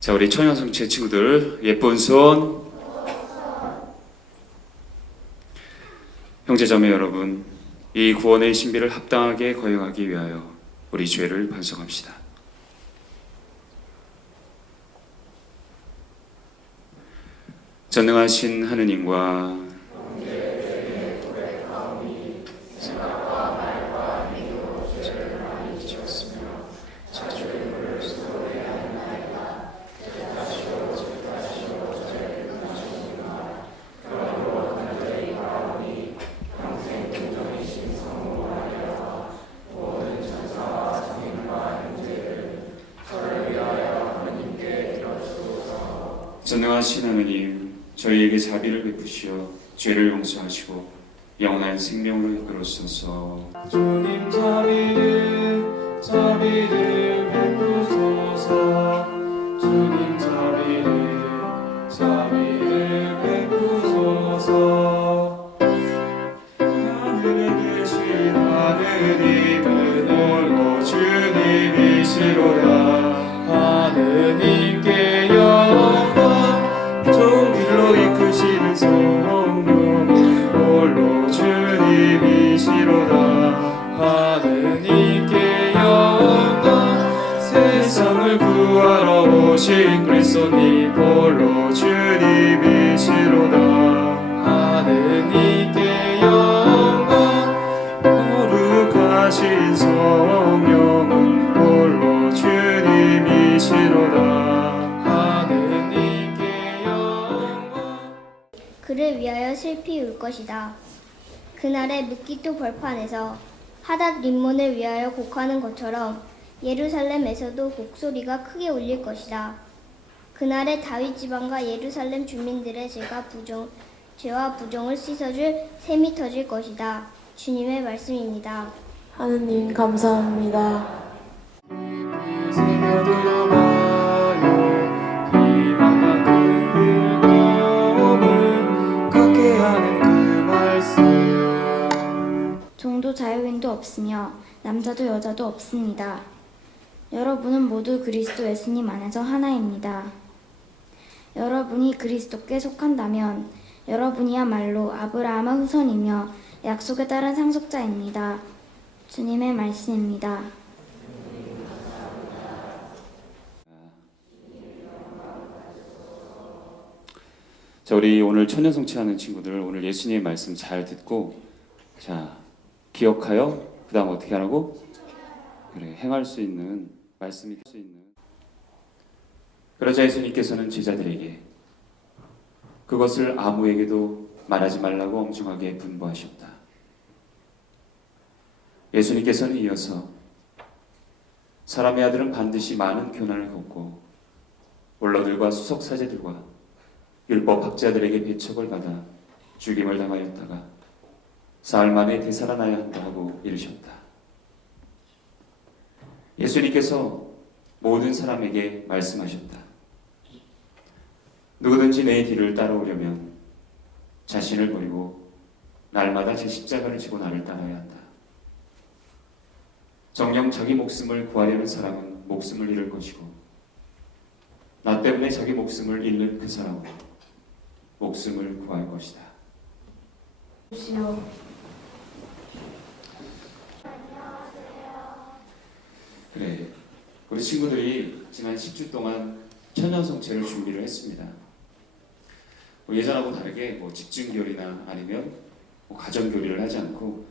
자, 우리 청년성체 친구들 예쁜 손 형제자매 여러분, 이 구원의 신비를 합당하게 거행하기 위하여 우리 죄를 반성합시다. 전능하신 하느님과 전능하신 하느님, 저희에게 자비를 베푸시어 죄를 용서하시고 영원한 생명으로 이끌어주소서. 주님 자비를 자비를 베푸 울 것이다. 그날의 묵기토 벌판에서 하닷 림몬을 위하여 곡하는 것처럼 예루살렘에서도 곡소리가 크게 울릴 것이다. 그날의 다윗 지방과 예루살렘 주민들의 죄가 부정, 죄와 부정을 씻어줄 샘이 터질 것이다. 주님의 말씀입니다. 하느님 감사합니다. 자유인도 없으며 남자도 여자도 없습니다. 여러분은 모두 그리스도 예수님 안에서 하나입니다. 여러분이 그리스도께 속한다면 여러분이야말로 아브라함의 후손이며 약속에 따른 상속자입니다. 주님의 말씀입니다. 자, 우리 오늘 천년성취하는 친구들 오늘 예수님의 말씀 잘 듣고 자 기억하여 그 다음 어떻게 하라고? 그래 행할 수 있는 말씀이 될수 있는. 그러자 예수님께서는 제자들에게 그것을 아무에게도 말하지 말라고 엄중하게 분부하셨다. 예수님께서는 이어서 사람의 아들은 반드시 많은 교난을 겪고 원로들과 수석 사제들과 율법 학자들에게 배척을 받아 죽임을 당하였다가 사흘 만에 되살아나야 한다고 이르셨다. 예수님께서 모든 사람에게 말씀하셨다. 누구든지 내 뒤를 따라오려면 자신을 버리고 날마다 제 십자가를 지고 나를 따라야 한다. 정녕 자기 목숨을 구하려는 사람은 목숨을 잃을 것이고 나 때문에 자기 목숨을 잃는 그 사람은 목숨을 구할 것이다. 주시오. 그래. 우리 친구들이 지난 10주 동안 천연성체를 준비를 했습니다. 뭐 예전하고 다르게 뭐 집중교리나 아니면 뭐 가정교리를 하지 않고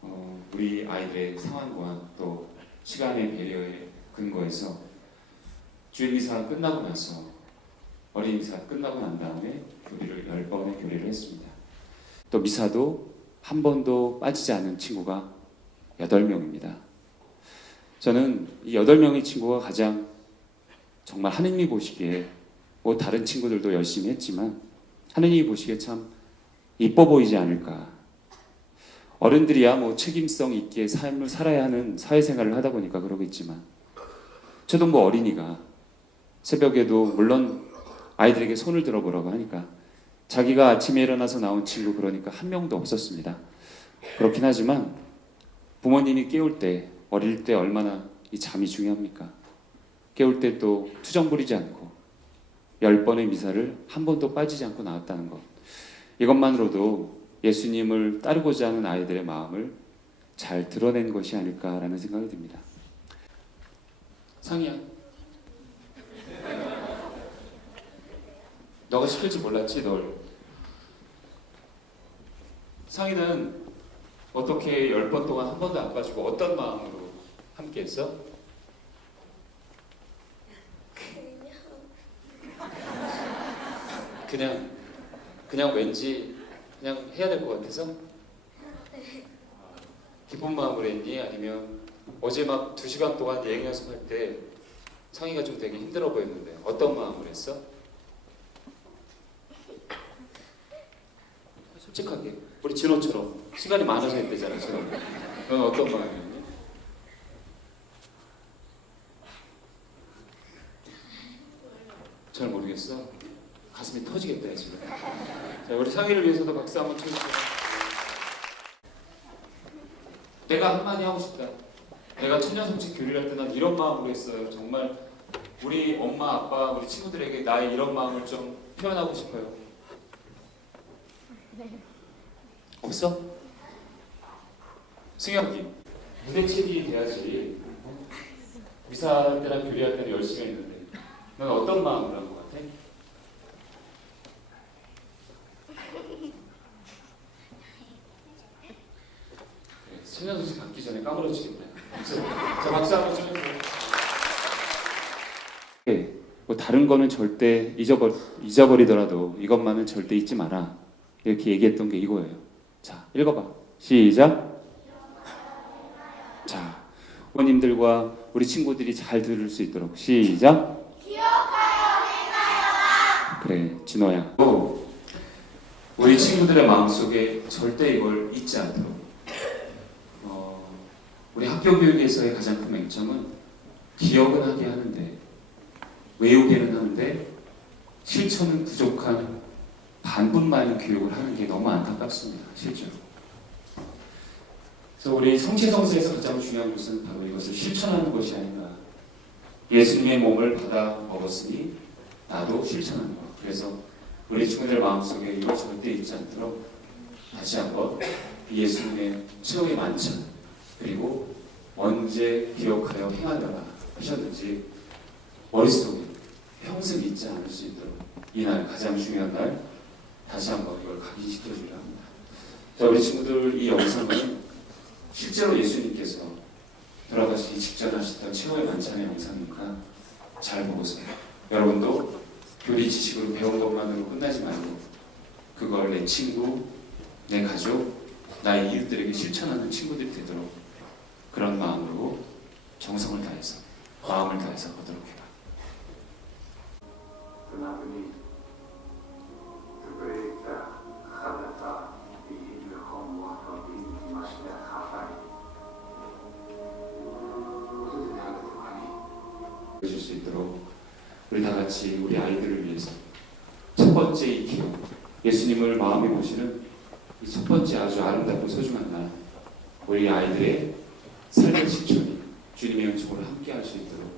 어, 우리 아이들의 상황과 또 시간의 배려에 근거해서 주일 미사 끝나고 나서 어린 미사 끝나고 난 다음에 교리를 열 번의 교리를 했습니다. 또 미사도 한 번도 빠지지 않은 친구가 여덟 명입니다. 저는 이 여덟 명의 친구가 가장 정말 하느님이 보시기에 뭐 다른 친구들도 열심히 했지만 하느님이 보시기에 참 이뻐 보이지 않을까. 어른들이야 뭐 책임성 있게 삶을 살아야 하는 사회생활을 하다 보니까 그러겠지만 저도 뭐 어린이가 새벽에도 물론 아이들에게 손을 들어보라고 하니까 자기가 아침에 일어나서 나온 친구 그러니까 한 명도 없었습니다. 그렇긴 하지만 부모님이 깨울 때 어릴 때 얼마나 이 잠이 중요합니까? 깨울 때 또 투정 부리지 않고 열 번의 미사를 한 번도 빠지지 않고 나왔다는 것. 이것만으로도 예수님을 따르고자 하는 아이들의 마음을 잘 드러낸 것이 아닐까라는 생각이 듭니다. 상이야. 너가 시킬 줄 몰랐지 널. 상이는 어떻게 열 번 동안 한 번도 안 빠지고 어떤 마음으로 함께했어? 그냥 그냥 왠지 그냥 해야 될 것 같아서 기쁜 마음으로 했니? 아니면 어제 막 두 시간 동안 예행 연습할 때 상이가 좀 되게 힘들어 보였는데 어떤 마음으로 했어? 솔직하게 우리 진호처럼 시간이 많아서 했대잖아 지금 넌 어떤 마음이었니? 잘 모르겠어. 가슴이 터지겠다 지금 자 우리 상희를 위해서도 박수 한번 쳐주세요. 내가 한마디 하고 싶다. 내가 천년성식 교리를 할 때 난 이런 마음으로 했어요. 정말 우리 엄마 아빠 우리 친구들에게 나의 이런 마음을 좀 표현하고 싶어요. 없어? 승혁이 무대 책이 돼야지. 미사 때랑 교리할 때는 열심히 했는데 넌 어떤 마음으로 한 것 같아? 천연소식 갖기 전에 까무러지겠다 박수. 자 박수 한번 쳐주세요 네, 뭐 다른 거는 절대 잊어버, 잊어버리더라도 이것만은 절대 잊지 마라. 이렇게 얘기했던 게 이거예요. 자 읽어봐. 시작. 자 부모님들과 우리 친구들이 잘 들을 수 있도록 시작. 그래 진호야. 또 우리 친구들의 마음속에 절대 이걸 잊지 않도록. 어, 우리 학교 교육에서의 가장 큰 맹점은 기억은 하게 하는데 외우기는 하는데 실천은 부족한 반분만의 교육을 하는 게 너무 안타깝습니다 실제로. 그래서 우리 성취성서에서 가장 중요한 것은 바로 이것을 실천하는 것이 아닌가. 예수님의 몸을 받아 먹었으니 나도 실천하는 것. 그래서 우리 친구들 마음속에 이걸 절대 잊지 않도록 다시 한번 예수님의 최후의 만찬 그리고 언제 기억하여 행하려라 하셨는지 머릿속에 평생 잊지 않을 수 있도록 이날 가장 중요한 날 다시 한번 이걸 각인시켜 주려 합니다. 자 우리 친구들 이 영상은 실제로 예수님께서 돌아가시기 직전 하셨던 최후의 만찬의 영상이니까 잘 보고세요. 여러분도 교리 지식으로 배운 것만으로 끝나지 말고 그걸 내 친구, 내 가족, 나의 이웃들에게 실천하는 친구들이 되도록 그런 마음으로 정성을 다해서 마음을 다해서 하도록 해라. 수 있도록 우리 다 같이 우리 아이들을 위해서 첫 번째 이 기록, 예수님을 마음에 모시는 이 첫 번째 아주 아름답고 소중한 날, 우리 아이들의 삶의 실천이 주님의 은총으로 함께할 수 있도록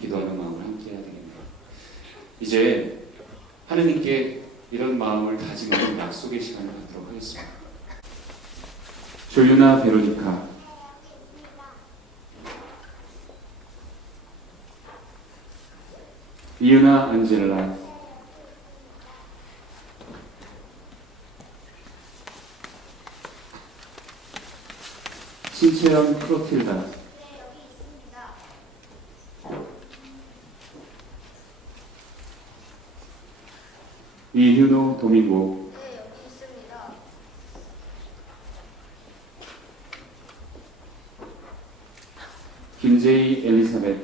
기도하는 마음을 함께해야 되겠네요. 이제 하느님께 이런 마음을 다짐하는 약속의 시간을 갖도록 하겠습니다. 졸류나 베로니카. 이은아 안젤라. 신채연 크로틸다 이윤호 도민고. 김재희 엘리사벳.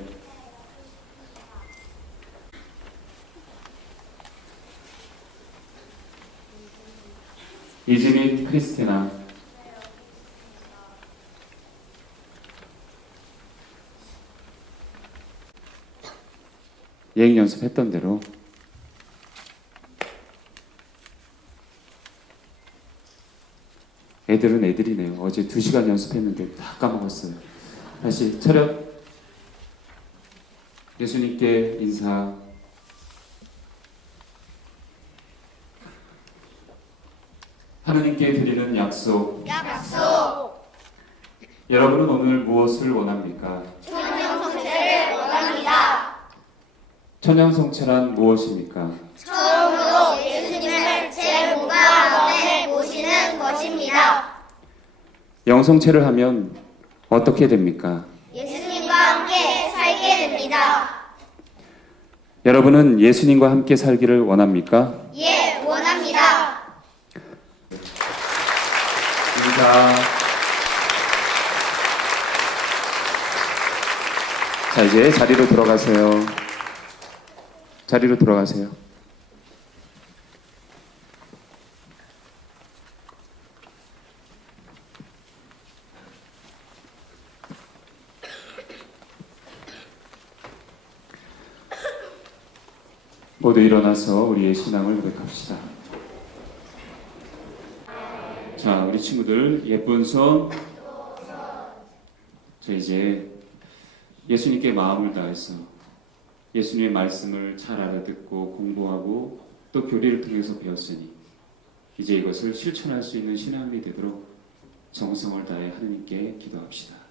이지민 크리스티나. 예행 연습했던 대로 애들은 애들이네요. 어제 두 시간 연습했는데 다 까먹었어요. 다시 차렷. 예수님께 인사. 하나님께 드리는 약속. 약속. 여러분은 오늘 무엇을 원합니까? 천영 성체를 원합니다. 천영 성체란 무엇입니까? 영성체를 하면 어떻게 됩니까? 예수님과 함께 살게 됩니다. 여러분은 예수님과 함께 살기를 원합니까? 예, 원합니다. 감사합니다. 자, 이제 자리로 돌아가세요. 자리로 돌아가세요. 일어나서 우리의 신앙을 고백합시다. 자, 우리 친구들 예쁜 손. 자, 이제 예수님께 마음을 다해서 예수님의 말씀을 잘 알아듣고 공부하고 또 교리를 통해서 배웠으니 이제 이것을 실천할 수 있는 신앙이 되도록 정성을 다해 하느님께 기도합시다.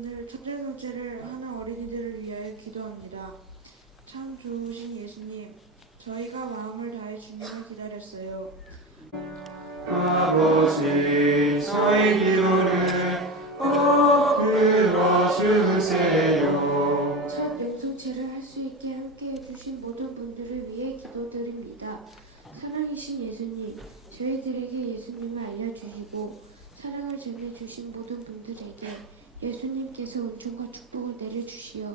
오늘 천재명제를 하는 어린이들을 위하여 기도합니다. 참 좋으신 예수님, 저희가 마음을 다해 주님을 기다렸어요. 아버지 저희 기도를 꼭 들어주세요 참 맹성체를 할 수 있게 함께 해주신 모든 분들을 위해 기도드립니다. 사랑이신 예수님, 저희들에게 예수님을 알려주시고 사랑을 전해주신 모든 분들에게 예수님께서 은총과 축복을 내려주시어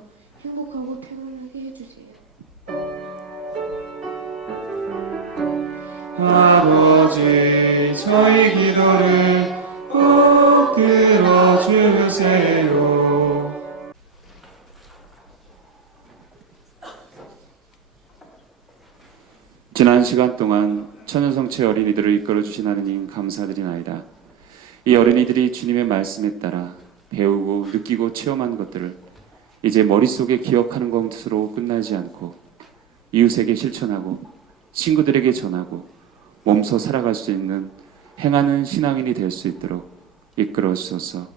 행복하고 평안하게 해주세요. 아버지 저희 기도를 꼭 들어주세요 지난 시간 동안 천연성체 어린이들을 이끌어 주신 하느님 감사드리나이다. 이 어린이들이 주님의 말씀에 따라 배우고 느끼고 체험한 것들을 이제 머릿속에 기억하는 것으로 끝나지 않고 이웃에게 실천하고 친구들에게 전하고 몸소 살아갈 수 있는 행하는 신앙인이 될 수 있도록 이끌어 주소서.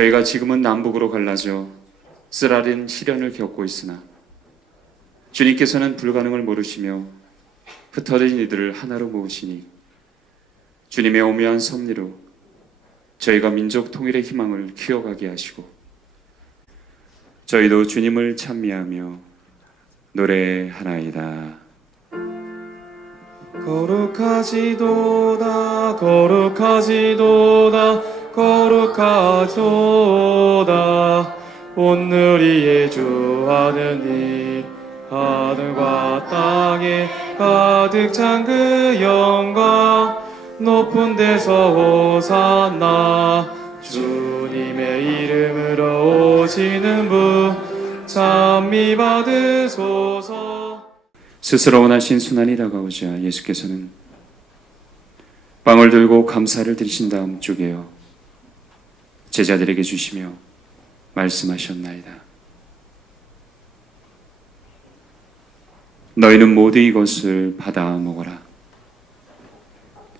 저희가 지금은 남북으로 갈라져 쓰라린 시련을 겪고 있으나 주님께서는 불가능을 모르시며 흩어진 이들을 하나로 모으시니 주님의 오묘한 섭리로 저희가 민족 통일의 희망을 키워가게 하시고 저희도 주님을 찬미하며 노래하나이다. 거룩하시도다 거룩하시도다 거룩하소다. 오늘이의 주 하느님 하늘과 땅에 가득 찬 그 영광 높은 데서 호산나. 주님의 이름으로 오시는 분 찬미 받으소서. 스스로 원하신 순환이 다가오자 예수께서는 빵을 들고 감사를 드리신 다음 쪼개어 제자들에게 주시며 말씀하셨나이다. 너희는 모두 이것을 받아 먹어라.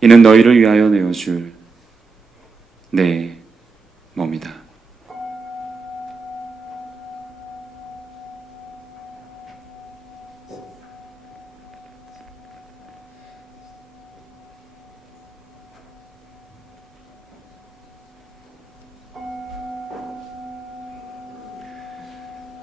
이는 너희를 위하여 내어줄 내 몸이다.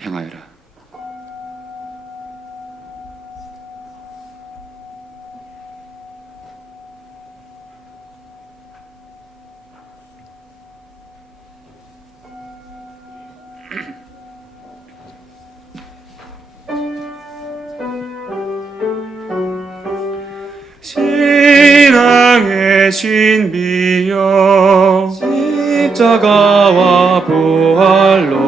행하여라. 신비여 십자가와 부활로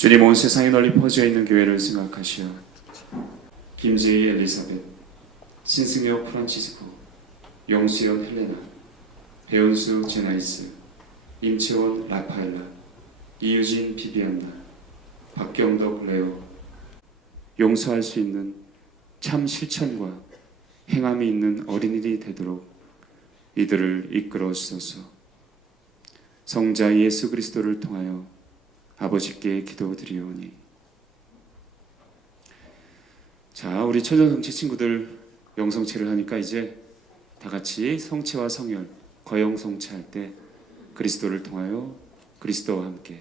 주님 온 세상에 널리 퍼져 있는 교회를 생각하시어 김재희 엘리사벳, 신승엽 프란치스코, 영수연 헬레나, 배은수 제나이스, 임채원 라파엘라, 이유진 비비안나, 박경덕 레오 용서할 수 있는 참 실천과 행함이 있는 어린이들이 되도록 이들을 이끌어 주소서. 성자 예수 그리스도를 통하여 아버지께 기도드리오니. 자, 우리 초전성체 친구들 영성체를 하니까 이제 다 같이 성체와 성혈, 거영성체 할 때 그리스도를 통하여 그리스도와 함께